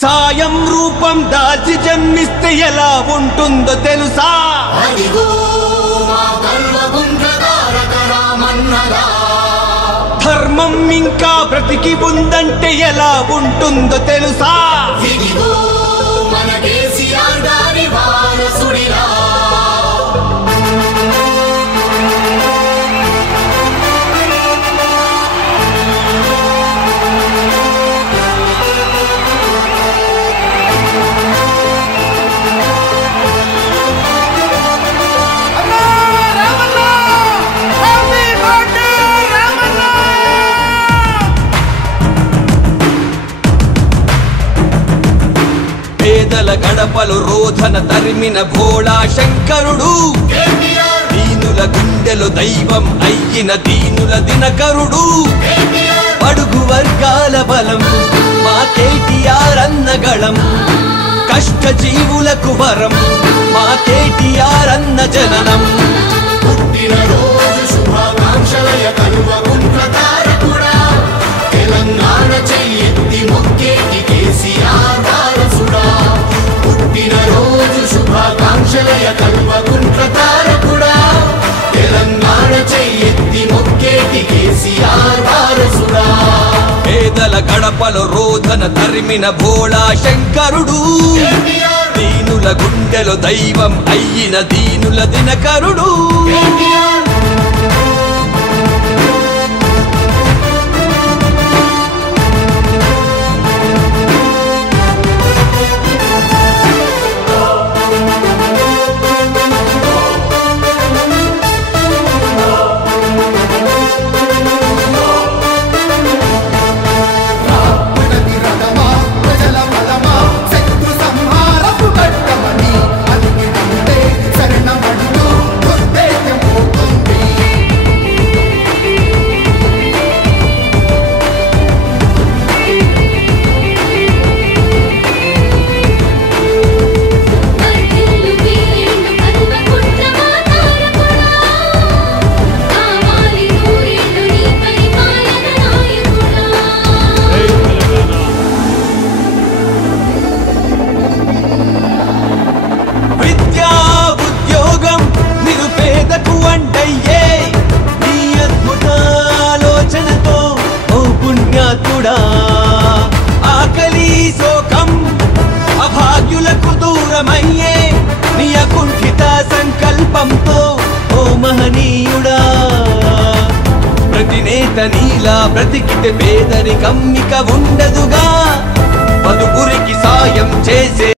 సాయం రూపం దాల్చి జన్మిస్తే ఎలా ఉంటుందో తెలుసా? ధర్మం ఇంకా బ్రతికి ఉందంటే ఎలా ఉంటుందో తెలుసా? పేదల గడపలు రోధన తరిమిన భోళా శంకరుడు, దీనుల గుండెలు దైవం అయ్యిన దీనుల దినకరుడు, బడుగు వర్గాల బలం మా కేటీఆర్ అన్నగళం, కష్ట జీవులకు వరం మా కేటీఆర్ అన్న జననం. శుభాకాంక్షలయ కలువకుంట్ల తారకుడా, తెలంగాణ చెయ్యెత్తి మొక్కేటి కేసీఆర్ వారసుడా. పుట్టిన రోజు శుభాకాంక్షలయ కలువకుంట్ల తారకుడా, తెలంగాణ చెయ్యెత్తి మొక్కేటి కేసీఆర్ వారసుడా. పేదల గడపలో రోధన తరిమిన భోళా శంకరుడు, దీనుల గుండెలో దైవం అయ్యిన దీనుల దినకరుడు. ఆకలి శోకం అభాగ్యులకు దూరమయ్యే నీ అకుంఠిత సంకల్పంతో ఓ మహనీయుడా. ప్రతి నేత నీలా బ్రతికితే పేదరికం ఇక ఉండదుగా. పదుగురికి